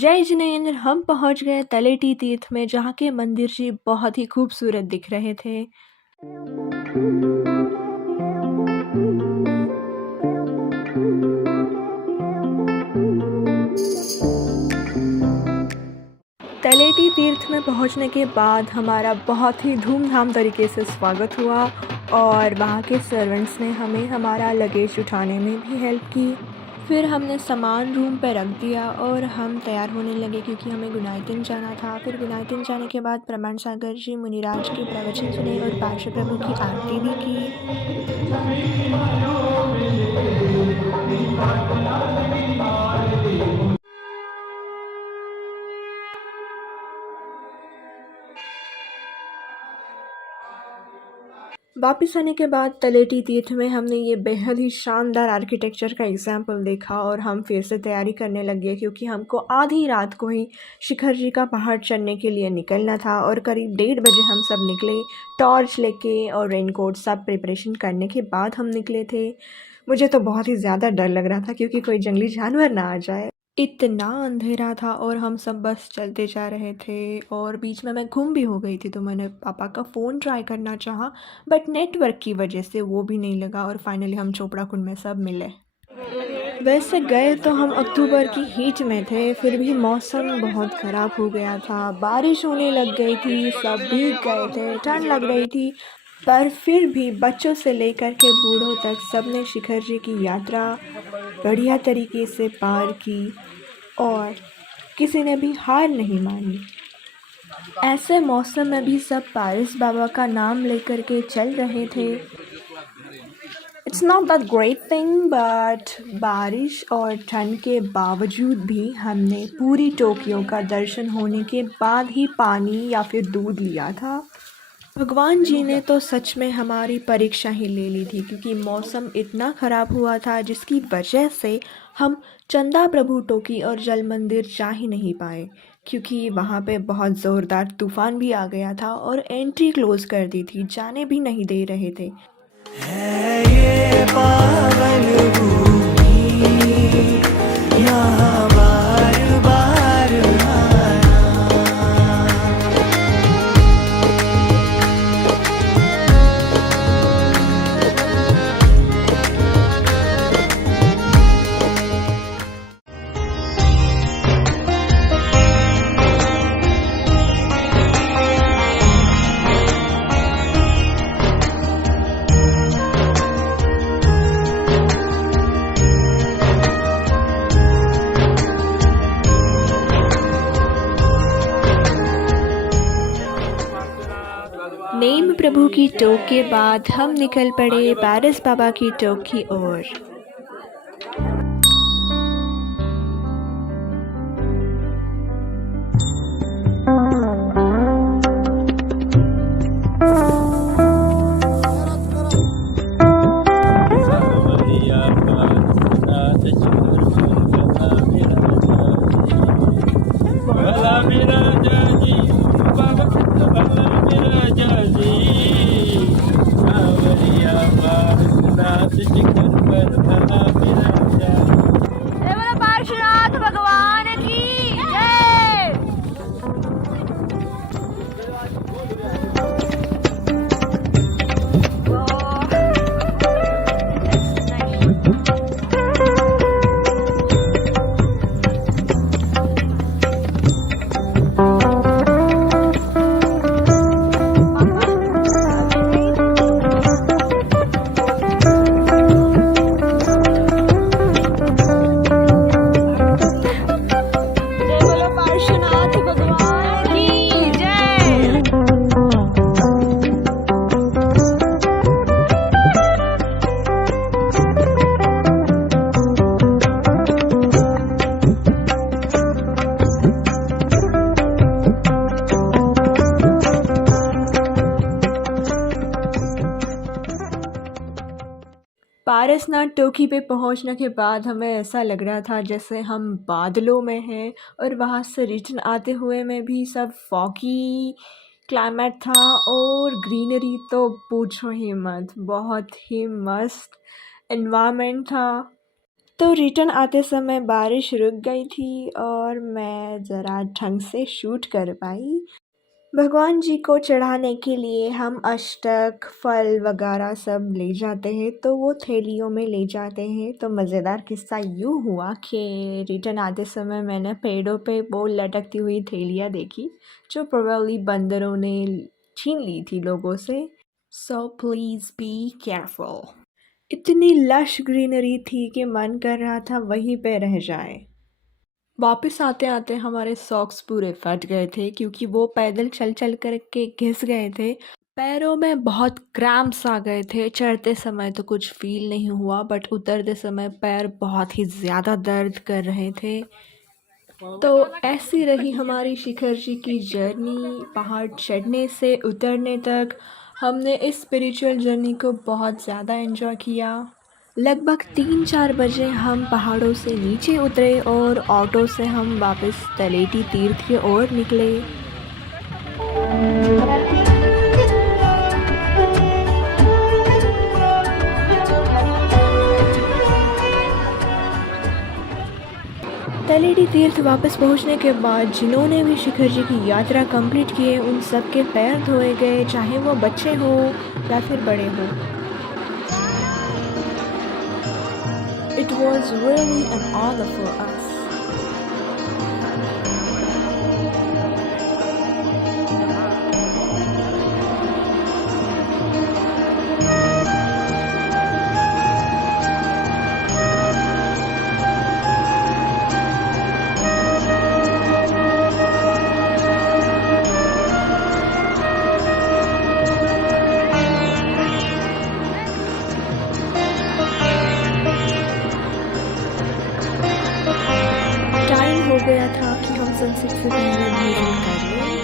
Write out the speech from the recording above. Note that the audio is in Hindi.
जय जिनेंद्र, हम पहुंच गए तलेटी तीर्थ में जहाँ के मंदिर जी बहुत ही खूबसूरत दिख रहे थे। तलेटी तीर्थ में पहुंचने के बाद हमारा बहुत ही धूमधाम तरीके से स्वागत हुआ और वहाँ के सर्वेंट्स ने हमें हमारा लगेज उठाने में भी हेल्प की। फिर हमने सामान रूम पर रख दिया और हम तैयार होने लगे क्योंकि हमें गुनाइतिन जाना था। फिर गुनाइतिन जाने के बाद प्रमाण सागर जी मुनिराज के प्रवचन सुने और पार्श्व प्रभु की आरती भी की। वापस आने के बाद तलेटी तीर्थ में हमने ये बेहद ही शानदार आर्किटेक्चर का एग्जाम्पल देखा और हम फिर से तैयारी करने लगे क्योंकि हमको आधी रात को ही शिखर जी का पहाड़ चढ़ने के लिए निकलना था और करीब 1:30 बजे हम सब निकले, टॉर्च लेके और रेनकोट सब प्रिपरेशन करने के बाद हम निकले थे। मुझे तो बहुत ही ज़्यादा डर लग रहा था क्योंकि कोई जंगली जानवर ना आ जाए। इतना अंधेरा था और हम सब बस चलते जा रहे थे और बीच में मैं गुम भी हो गई थी, तो मैंने पापा का फ़ोन ट्राई करना चाहा बट नेटवर्क की वजह से वो भी नहीं लगा और फाइनली हम चोपड़ा कुंड में सब मिले। वैसे गए तो हम अक्टूबर की हीट में थे, फिर भी मौसम बहुत ख़राब हो गया था, बारिश होने लग गई थी, सब भीग गए थे, ठंड लग रही थी, पर फिर भी बच्चों से लेकर के बूढ़ों तक सबने शिखर जी की यात्रा बढ़िया तरीके से पार की और किसी ने भी हार नहीं मानी। ऐसे मौसम में भी सब पारस बाबा का नाम लेकर के चल रहे थे। It's not that great thing but बारिश और ठंड के बावजूद भी हमने पूरी टोक्यो का दर्शन होने के बाद ही पानी या फिर दूध लिया था। भगवान जी ने तो सच में हमारी परीक्षा ही ले ली थी क्योंकि मौसम इतना ख़राब हुआ था जिसकी वजह से हम चंदा प्रभु टोकी और जल मंदिर जा ही नहीं पाए क्योंकि वहाँ पे बहुत ज़ोरदार तूफ़ान भी आ गया था और एंट्री क्लोज़ कर दी थी, जाने भी नहीं दे रहे थे। है ये पावन भूमि, यहाँ बार बार नेम प्रभु की टोक के बाद हम निकल पड़े पारस बाबा की टोक की ओर। पारसनाथ टोकी पे पहुंचने के बाद हमें ऐसा लग रहा था जैसे हम बादलों में हैं और वहाँ से रिटर्न आते हुए में भी सब फॉगी क्लाइमेट था और ग्रीनरी तो पूछो ही मत, बहुत ही मस्त एनवायरनमेंट था। तो रिटर्न आते समय बारिश रुक गई थी और मैं ज़रा ढंग से शूट कर पाई। भगवान जी को चढ़ाने के लिए हम अष्टक फल वगैरह सब ले जाते हैं, तो वो थैलियों में ले जाते हैं। तो मज़ेदार किस्सा यूँ हुआ कि रिटर्न आते समय मैंने पेड़ों पे वो लटकती हुई थैलियाँ देखी जो प्रोबेबली बंदरों ने छीन ली थी लोगों से। So please be careful. इतनी लश ग्रीनरी थी कि मन कर रहा था वहीं पे रह जाए। वापस आते आते हमारे सॉक्स पूरे फट गए थे क्योंकि वो पैदल चल चल कर के घिस गए थे। पैरों में बहुत क्रैम्प्स आ गए थे। चढ़ते समय तो कुछ फील नहीं हुआ, बट उतरते समय पैर बहुत ही ज़्यादा दर्द कर रहे थे। तो ऐसी रही हमारी शिखर जी की जर्नी। पहाड़ चढ़ने से उतरने तक हमने इस स्पिरिचुअल जर्नी को बहुत ज़्यादा एंजॉय किया। लगभग 3-4 बजे हम पहाड़ों से नीचे उतरे और ऑटो से हम वापस तलेटी तीर्थ की ओर निकले। तलेटी तीर्थ वापस पहुंचने के बाद जिन्होंने भी शिखर जी की यात्रा कंप्लीट की है उन सब के पैर धोए गए, चाहे वो बच्चे हों या फिर बड़े हों। It was really an honor for us. हो गया था कि हम सनसेट से पहले भोजन कर लें।